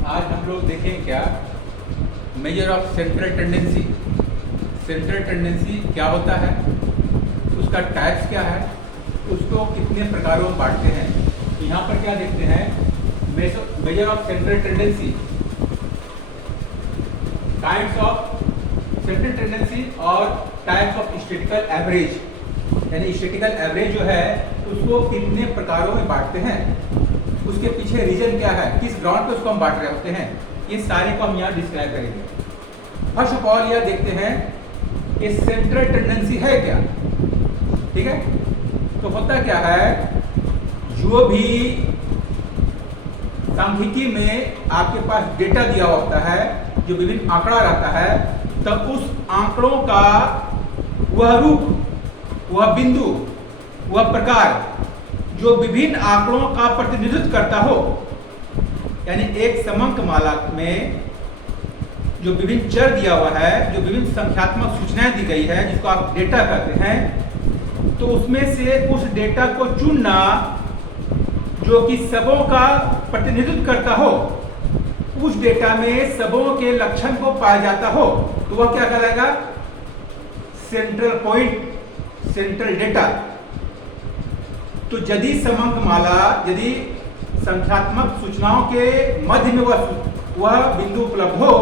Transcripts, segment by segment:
आज हम लोग देखें क्या measure of central tendency. Central tendency क्या होता है, उसका टाइप्स क्या है, उसको कितने प्रकारों में बांटते हैं। यहाँ पर क्या देखते हैं, measure of central tendency, kinds of central tendency और टाइप्स ऑफ स्टैटिकल एवरेज। यानी स्टैटिकल एवरेज जो है उसको कितने प्रकारों में बांटते हैं, उसके पीछे रीजन क्या है, किस ग्राउंड पे उसको हम बांट रहे होते हैं, ये सारे को हम यहाँ डिस्क्राइब करेंगे। फर्स्ट ऑफ ऑल यह देखते हैं कि सेंट्रल टेंडेंसी है क्या। ठीक है, तो होता क्या है, जो भी सांख्यिकी में आपके पास डेटा दिया होता है, जो विभिन्न आंकड़ा रहता है, तब उस आंकड़ों का वह रूप, वह बिंदु, वह प्रकार जो विभिन्न आंकड़ों का प्रतिनिधित्व करता हो, यानी एक समंक माला में जो विभिन्न चर दिया हुआ है, जो विभिन्न संख्यात्मक सूचनाएं दी गई है, जिसको आप डेटा कहते हैं, तो उसमें से उस डेटा को चुनना जो कि सबों का प्रतिनिधित्व करता हो, उस डेटा में सबों के लक्षण को पाया जाता हो, तो वह क्या कहलाएगा, सेंट्रल पॉइंट, सेंट्रल डेटा। तो यदि समंक माला, यदि संख्यात्मक सूचनाओं के मध्य में वह बिंदु उपलब्ध हो,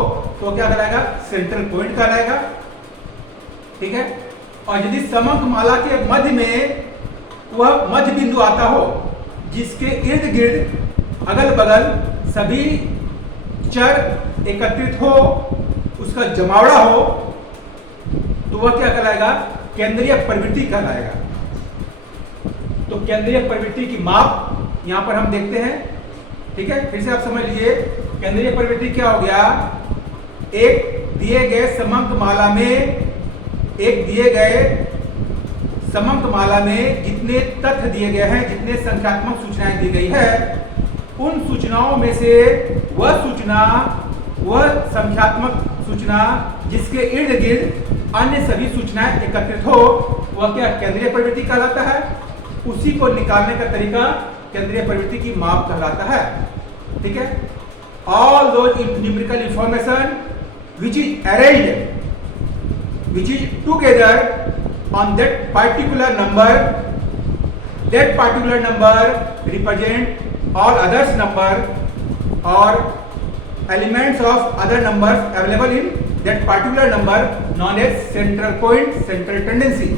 तो क्या कहलाएगा, सेंट्रल पॉइंट कहलाएगा। ठीक है, और यदि समंक माला के मध्य में वह मध्य बिंदु आता हो, जिसके इर्द गिर्द अगल बगल सभी चर एकत्रित हो, उसका जमावड़ा हो, तो वह क्या कहलाएगा, केंद्रीय प्रवृत्ति कहलाएगा। तो केंद्रीय प्रवृत्ति की माप यहां पर हम देखते हैं। ठीक है, फिर से आप समझ लीजिए, केंद्रीय प्रवृत्ति क्या हो गया, एक दिए गए समंक माला में, एक दिए गए समंक माला में जितने तथ्य दिए गए हैं, जितने संख्यात्मक सूचनाएं दी गई है, उन सूचनाओं में से वह सूचना, वह संख्यात्मक सूचना जिसके इर्द गिर्द अन्य सभी सूचनाएं एकत्रित हो, वह क्या केंद्रीय प्रवृत्ति कहलाता है। उसी को निकालने का तरीका केंद्रीय प्रवृत्ति की माप कहलाता है। ठीक है, all those numerical information which is arranged, which is together on that particular number, that particular number represent all others number or elements of other numbers available in that particular number known as central point, central tendency.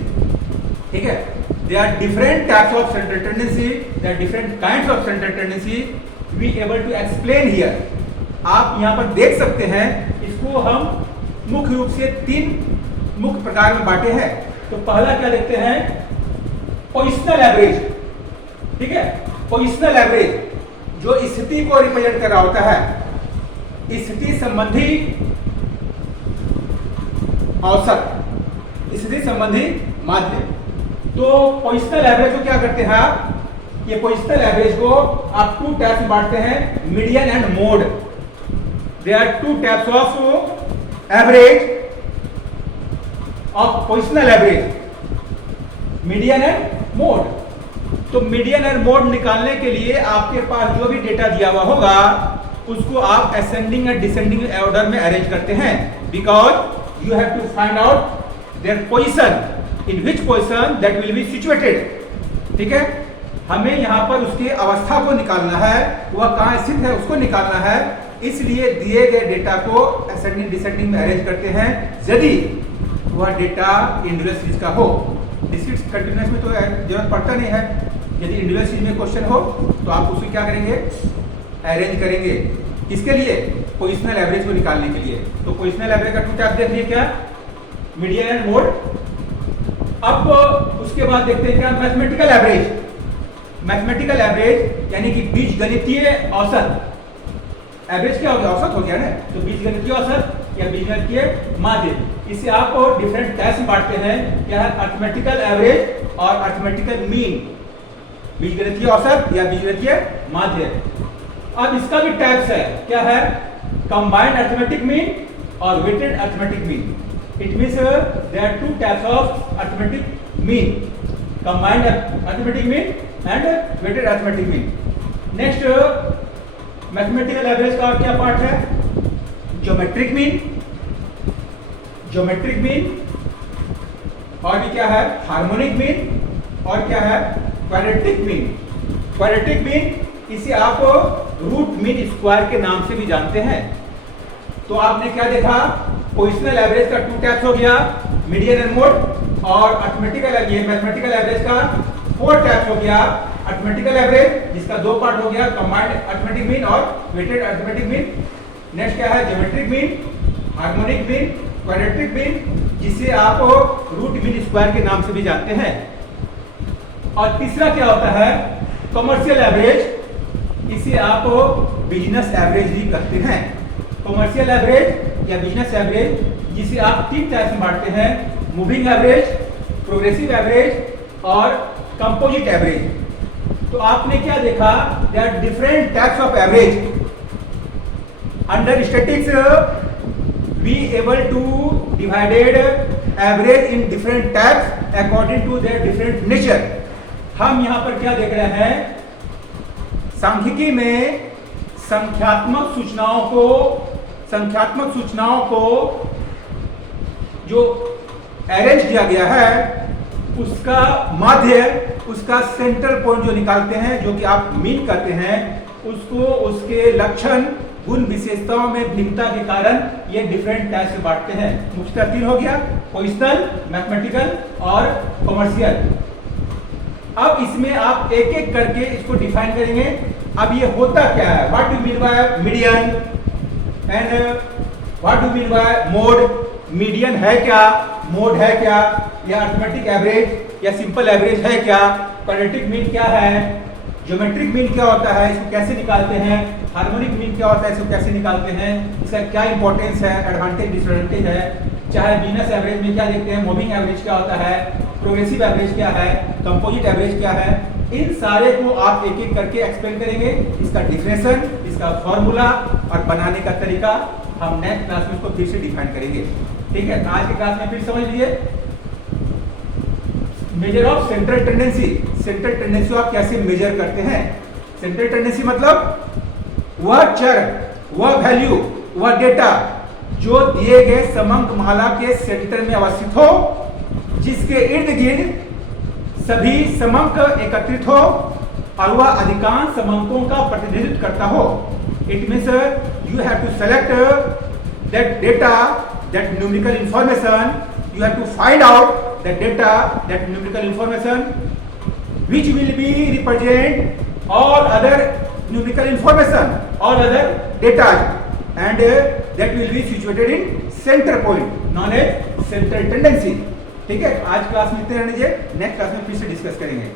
ठीक है, there are different types of central tendency, there are different kinds of central tendency, we able to explain here. आप यहाँ पर देख सकते हैं, इसको हम मुख्य रूप से 3 मुख्य प्रकार में बांटे हैं। तो पहला क्या देखते हैं, पोजिशनल एवरेज। ठीक है, पोजिशनल एवरेज जो स्थिति को रिप्रेजेंट कर रहा होता है, स्थिति संबंधी औसत, स्थिति संबंधी माध्य। तो पोजिशनल एवरेज को क्या करते हैं आप, ये पोजिशनल एवरेज को आप 2 टाइप्स में बांटते हैं, median and mode. There are 2 types of average of positional average, median and mode। तो मीडियन और मोड निकालने के लिए आपके पास जो भी डेटा दिया हुआ होगा, उसको आप असेंडिंग और डिसेंडिंग ऑर्डर में अरेंज करते हैं, because you have to find out their position, in which position that will be situated. ठीक है, हमें यहाँ पर उसकी अवस्था को निकालना है, वह कहाँ स्थित है उसको निकालना है, इसलिए दिए गए डेटा को असेंडिंग डिसेंडिंग में अरेंज करते हैं, यदि वह डेटा इंडिविजुअल सीरीज का हो। डिस्क्रीट कंटीन्यूअस में तो जरूरत पड़ता नहीं है, यदि इंडिविजुअल सीरीज में क्वेश्चन हो तो आप उसको क्या करेंगे, अरेंज करेंगे। इसके लिए पोजिशनल एवरेज को निकालने के लिए, तो पोजिशनल एवरेज का 2 टाइप देख लिए, क्या, मीडियन एंड मोड। अब उसके बाद देखते हैं क्या, मैथमेटिकल एवरेज। मैथमेटिकल एवरेज यानी कि बीजगणितीय औसत। एवरेज क्या हो गया, औसत हो गया ना, तो बीजगणितीय औसत या बीजगणितीय माध्य। इसे आप डिफरेंट टाइप्स में बांटते हैं, क्या है, अर्थमेटिकल एवरेज और अर्थमेटिकल मीन, बीजगणितीय औसत या बीजगणितीय माध्य। अब इसका भी टाइप्स है, क्या है, कंबाइंड अर्थमेटिक मीन और weighted arithmetic mean. It means there are 2 types of arithmetic mean, combined arithmetic mean and weighted arithmetic mean. Next mathematical average का और क्या पार्ट है? ज्योमेट्रिक मीन, ज्योमेट्रिक मीन, और भी क्या है? हार्मोनिक मीन, और क्या है? Quadratic mean. क्वाड्रेटिक मीन इसे आप रूट मीन स्क्वायर के नाम से भी जानते हैं। तो आपने क्या देखा? पोजिशनल एवरेज का 2 टाइप्स हो गया, मीडियन एंड मोड, और अर्थमेटिकल ये मैथमेटिकल एवरेज का 4 टाइप्स हो गया। अर्थमेटिकल एवरेज जिसका 2 पार्ट हो गया, कंबाइंड अर्थमेटिक मीन और वेटेड अर्थमेटिक मीन। नेक्स्ट क्या है? Geometric mean, harmonic mean, quadratic mean, जिसे आप रूट मीन स्क्वायर के नाम से भी जानते हैं। और तीसरा क्या होता है? कमर्शियल एवरेज, इसे आप बिजनेस एवरेज भी कहते हैं। कमर्शियल एवरेज या बिजनेस एवरेज जिसे आप 3 टाइप्स में बांटते हैं, मूविंग एवरेज, प्रोग्रेसिव एवरेज और कंपोजिट एवरेज। तो आपने क्या देखा? There are different types of average. Under statistics we able to divided average in different types according to their different nature. हम यहां पर क्या देख रहे हैं? सांख्यिकी में संख्यात्मक सूचनाओं को जो अरेंज किया गया है उसका माध्य, उसका सेंटर पॉइंट जो निकालते हैं, जो कि आप मीन करते हैं, उसको उसके लक्षण, गुण, विशेषताओं में भिन्नता के कारण ये डिफरेंट टाइप से बांटते हैं। मुख्यतः 3 हो गया, पोजिशनल, मैथमेटिकल और कमर्शियल। अब इसमें आप एक एक करके इसको डिफाइन करेंगे। अब ये होता क्या है? What do mean by median and what do mean by mode? Median है क्या? मोड है क्या? या अर्थमेटिक एवरेज या सिंपल एवरेज है क्या? क्वाड्रेटिक मीन क्या है? ज्योमेट्रिक मीन क्या होता है, इसको कैसे निकालते हैं? हार्मोनिक मीन क्या होता है, इसको कैसे निकालते हैं? इसका क्या इंपॉर्टेंस है, एडवांटेज डिसएडवांटेज है? चाहे बिजनेस एवरेज में क्या देखते हैं, मूविंग एवरेज क्या होता है, प्रोग्रेसिव एवरेज क्या है, कंपोजिट एवरेज क्या है, इन सारे को आप एक एक करके एक्सप्लेन करेंगे। इसका डिफिनेशन, इसका फॉर्मूला और बनाने का तरीका हम नेक्स्ट क्लास में इसको फिर से डिफाइन करेंगे। ठीक है, आज के क्लास में फिर समझ लीजिए measure of central tendency. Central tendency आप कैसे मेजर करते हैं? सेंट्रल टेंडेंसी मतलब वह चर, वह वैल्यू, वह डेटा जो दिए गए समंक माला के सेंटर में अवस्थित हो, जिसके इर्द गिर्द सभी समंक एकत्रित हो और वह अधिकांश समंकों का प्रतिनिधित्व करता हो। It means you have to select that data, that numerical information, you have to find out the data, that numerical information which will be represent all other numerical information, all other data, and that will be situated in center point known as central tendency। ठीक है, आज class में इतने रहने दीजिए, next class में फिर से डिस्कस करेंगे।